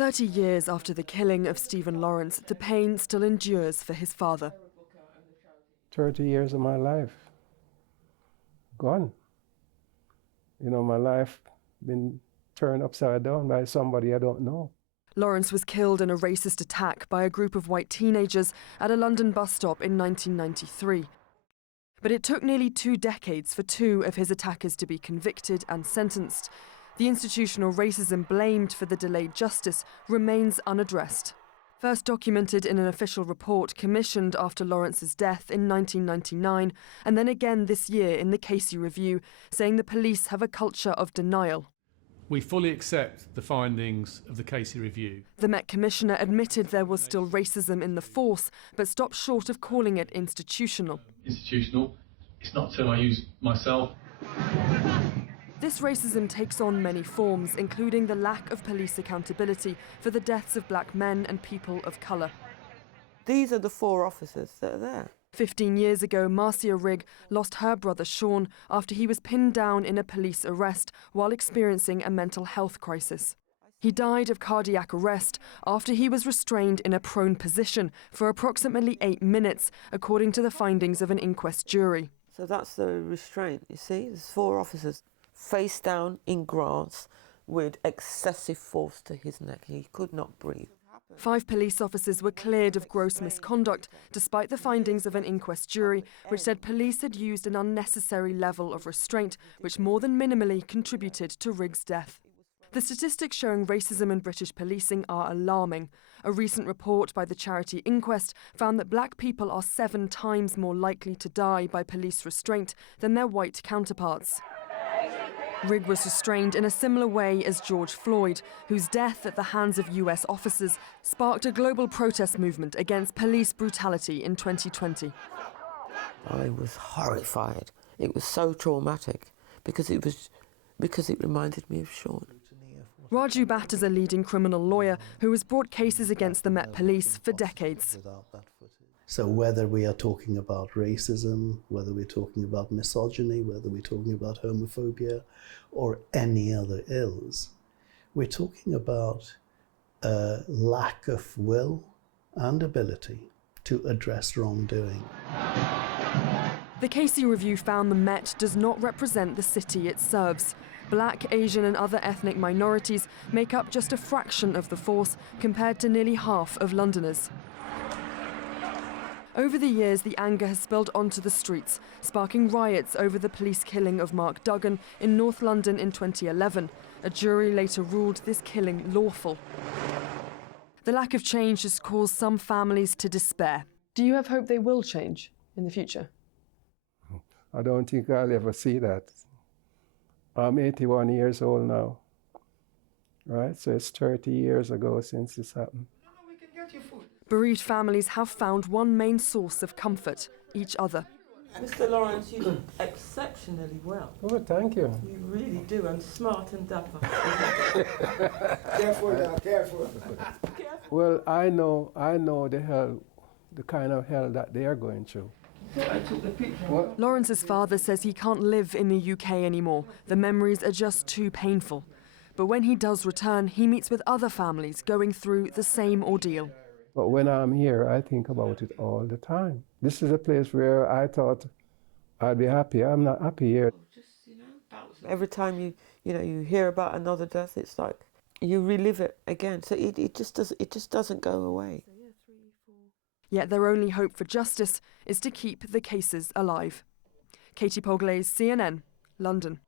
30 years after the killing of Stehpen Lawrence, the pain still endures for his father. 30 years of my life gone. You know, my life been turned upside down by somebody I don't know. Lawrence was killed in a racist attack by a group of white teenagers at a London bus stop in 1993. But it took nearly 2 decades for 2 of his attackers to be convicted and sentenced. The institutional racism blamed for the delayed justice remains unaddressed. First documented in an official report commissioned after Lawrence's death in 1999, and then again this year in the Casey Review, saying the police have a culture of denial. We fully accept the findings of the Casey Review. The Met Commissioner admitted there was still racism in the force, but stopped short of calling it institutional. Institutional, it's not a term I use myself. This racism takes on many forms, including the lack of police accountability for the deaths of black men and people of colour. These are the 4 officers that are there. 15 years ago, Marcia Rigg lost her brother Sean after he was pinned down in a police arrest while experiencing a mental health crisis. He died of cardiac arrest after he was restrained in a prone position for approximately 8 minutes, according to the findings of an inquest jury. So that's the restraint, you see? There's 4 officers face down in grass with excessive force to his neck. He could not breathe. 5 police officers were cleared of gross misconduct, despite the findings of an inquest jury, which said police had used an unnecessary level of restraint, which more than minimally contributed to Rigg's death. The statistics showing racism in British policing are alarming. A recent report by the charity Inquest found that black people are 7 times more likely to die by police restraint than their white counterparts. Rigg was restrained in a similar way as George Floyd, whose death at the hands of US officers sparked a global protest movement against police brutality in 2020. I was horrified. It was so traumatic because it reminded me of Sean. Raju Bhatt is a leading criminal lawyer who has brought cases against the Met Police for decades. So whether we are talking about racism, whether we're talking about misogyny, whether we're talking about homophobia or any other ills, we're talking about a lack of will and ability to address wrongdoing. The Casey Review found the Met does not represent the city it serves. Black, Asian and other ethnic minorities make up just a fraction of the force compared to nearly half of Londoners. Over the years, the anger has spilled onto the streets, sparking riots over the police killing of Mark Duggan in North London in 2011. A jury later ruled this killing lawful. The lack of change has caused some families to despair. Do you have hope they will change in the future? I don't think I'll ever see that. I'm 81 years old now, right? So it's 30 years ago since this happened. Bereaved families have found one main source of comfort, each other. Mr. Lawrence, you look exceptionally well. Oh, thank you. You really do, and smart and dapper. Careful now, careful. Well, I know the kind of hell that they are going through. I took the picture. What? Lawrence's father says he can't live in the UK anymore. The memories are just too painful. But when he does return, he meets with other families going through the same ordeal. But when I'm here, I think about it all the time. This is a place where I thought I'd be happy. I'm not happy here. Every time you hear about another death, it's like you relive it again. So it just doesn't go away. Yet their only hope for justice is to keep the cases alive. Katie Polglase, CNN, London.